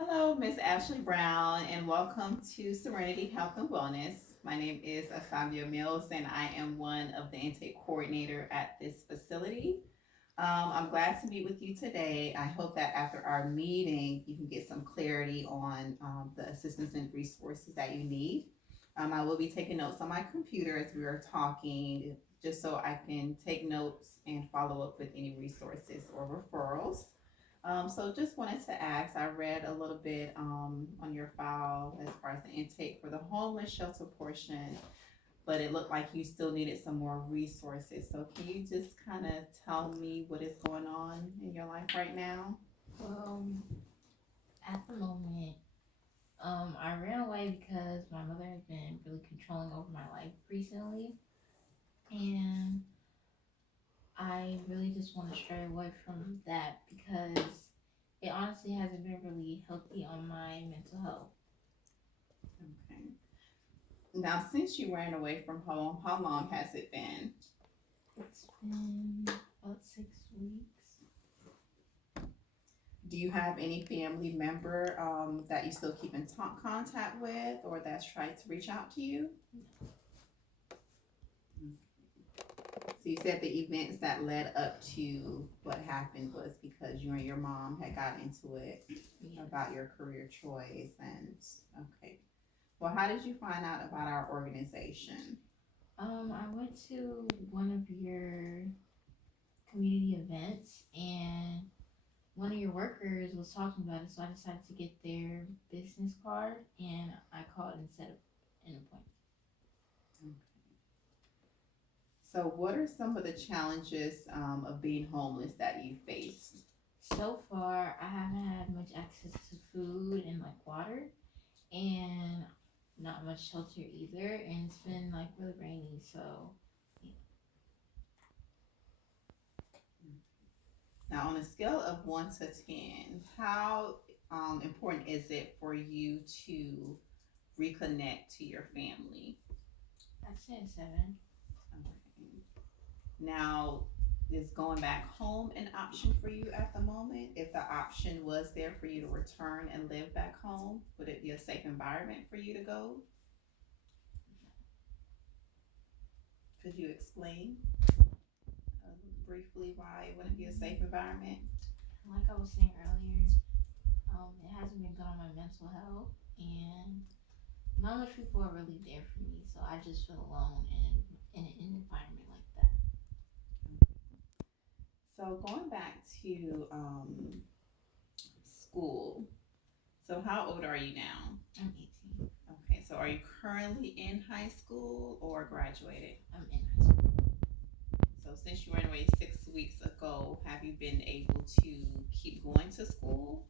Hello, Miss Ashley Brown, and welcome to Serenity Health and Wellness. My name is Asavia Mills, and I am one of the intake coordinator at this facility. I'm glad to meet with you today. I hope that after our meeting, you can get some clarity on the assistance and resources that you need. I will be taking notes on my computer as we are talking, just so I can take notes and follow up with any resources or referrals. So just wanted to ask, I read a little bit on your file as far as the intake for the homeless shelter portion, but it looked like you still needed some more resources. So can you just kind of tell me what is going on in your life right now? Well, at the moment, I ran away because my mother has been really controlling over my life recently, and I really just want to stray away from that because it honestly hasn't been really healthy on my mental health. Okay. Now, since you ran away from home, how long has it been? It's been about 6 weeks. Do you have any family member that you still keep in contact with or that's tried to reach out to you? So you said the events that led up to what happened was because you and your mom had got into it Yeah. about your career choice and okay. Well, how did you find out about our organization? I went to one of your community events and one of your workers was talking about it, so I decided to get their business card and I called and set up an appointment. So, what are some of the challenges of being homeless that you faced? So far, I haven't had much access to food and like water, and not much shelter either. And it's been like really rainy, so yeah. Now, on a scale of 1 to 10, how important is it for you to reconnect to your family? I'd say a 7. Okay. Now, is going back home an option for you at the moment? If the option was there for you to return and live back home, would it be a safe environment for you to go? Could you explain uh, briefly why it wouldn't be a safe environment? Like I was saying earlier, it hasn't been good on my mental health, and not much people are really there for me, so I just feel alone in an environment like that. So going back to school, so how old are you now? I'm 18. Okay, so are you currently in high school or graduated? I'm in high school. So since you ran away 6 weeks ago, have you been able to keep going to school?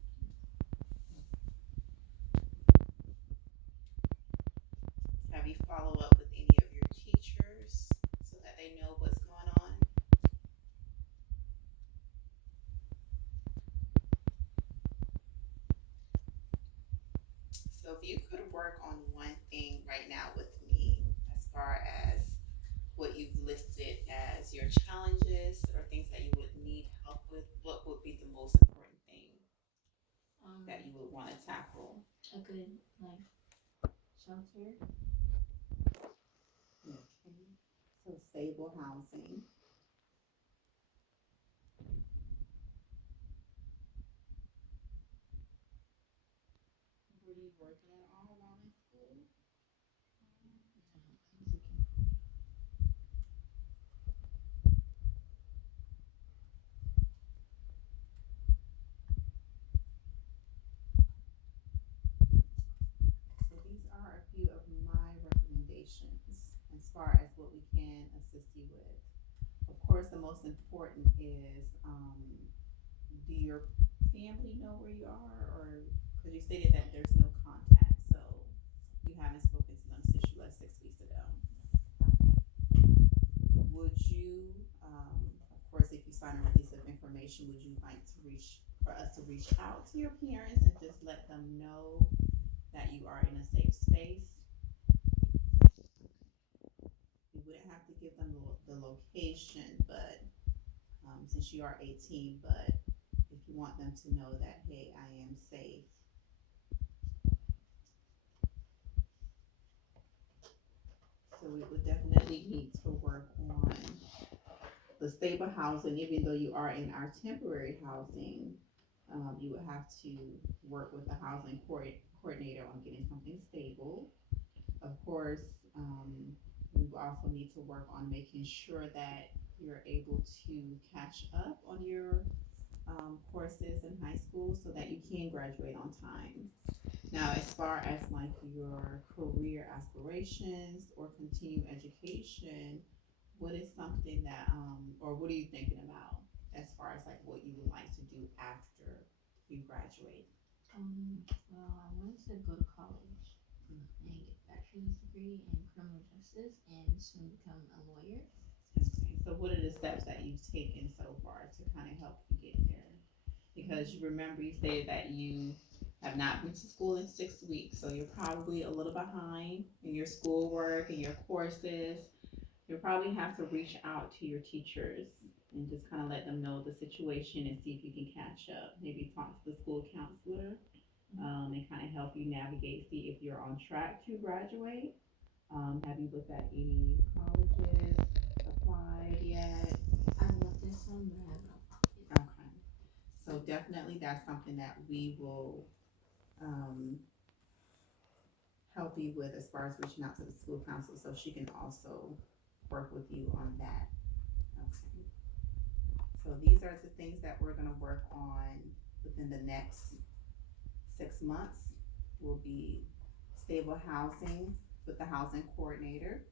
Have you followed up with any of your teachers so that they know what's going on? So if you could work on one thing right now with me as far as what you've listed as your challenges or things that you would need help with, what would be the most important thing that you would want to tackle? A good like shelter. Okay. So stable housing. Were you working at all while in school? So these are a few of my recommendations as far as what we can assist you with. Of course, the most important is do your family know where you are, or because you stated that there's no contact, so you haven't spoken to them since you left 6 weeks ago. Would you, of course, if you sign a release of information, would you like to reach for us to reach out to your parents and just let them know that you are in a safe space? You wouldn't have to give them the location, but since you are 18, but if you want them to know that, hey, I am safe, would definitely need to work on the stable housing, even though you are in our temporary housing. You would have to work with the housing coordinator on getting something stable. Of course, we also need to work on making sure that you're able to catch up on your courses in high school so that you can graduate on time. Now, as far as like your career aspirations or continued education, what is something that, or what are you thinking about as far as like what you would like to do after you graduate? Well, I wanted to go to college and get a bachelor's degree in criminal justice and soon become a lawyer. Okay, so what are the steps that you've taken so far to kind of help you get there? Because you remember you said that you have not been to school in 6 weeks, so you're probably a little behind in your schoolwork and your courses. You'll probably have to reach out to your teachers and just kind of let them know the situation and see if you can catch up. Maybe talk to the school counselor and kind of help you navigate, see if you're on track to graduate. Have you looked at any colleges, applied yet? I've looked at some, but I have not applied yet. Okay. So definitely that's something that we will um, help you with as far as reaching out to the school counselor so she can also work with you on that. Okay. So these are the things that we're gonna work on within the next 6 months. Will be stable housing with the housing coordinator,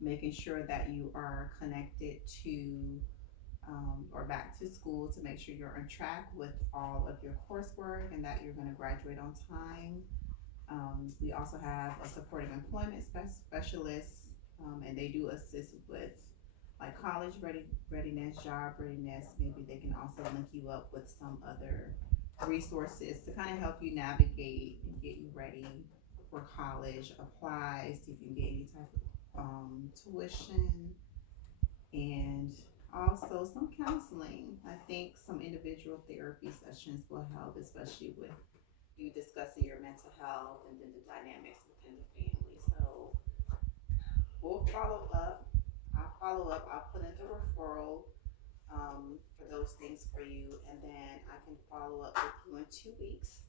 making sure that you are connected to or back to school to make sure you're on track with all of your coursework and that you're gonna graduate on time. We also have a supportive employment specialist, and they do assist with like college readiness, job readiness. Maybe they can also link you up with some other resources to kind of help you navigate and get you ready for college, apply, see if you can get any type of tuition, and also some counseling. I think some individual therapy sessions will help, especially with you discussing your mental health and then the dynamics within the family. So we'll follow up. I'll follow up. I'll put in the referral for those things for you, and then I can follow up with you in 2 weeks.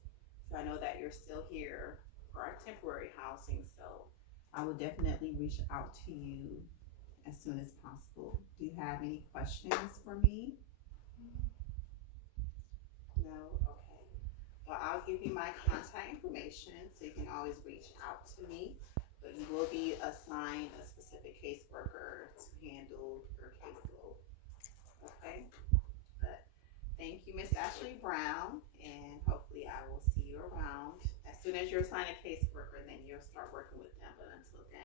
So I know that you're still here for our temporary housing. So I will definitely reach out to you as soon as possible. Do you have any questions for me? No? Okay. Well, I'll give you my contact information so you can always reach out to me. But you will be assigned a specific caseworker to handle your caseload. Okay? But thank you, Miss Ashley Brown, and hopefully I will see you around. As soon as you're assigned a caseworker, then you'll start working with them. But until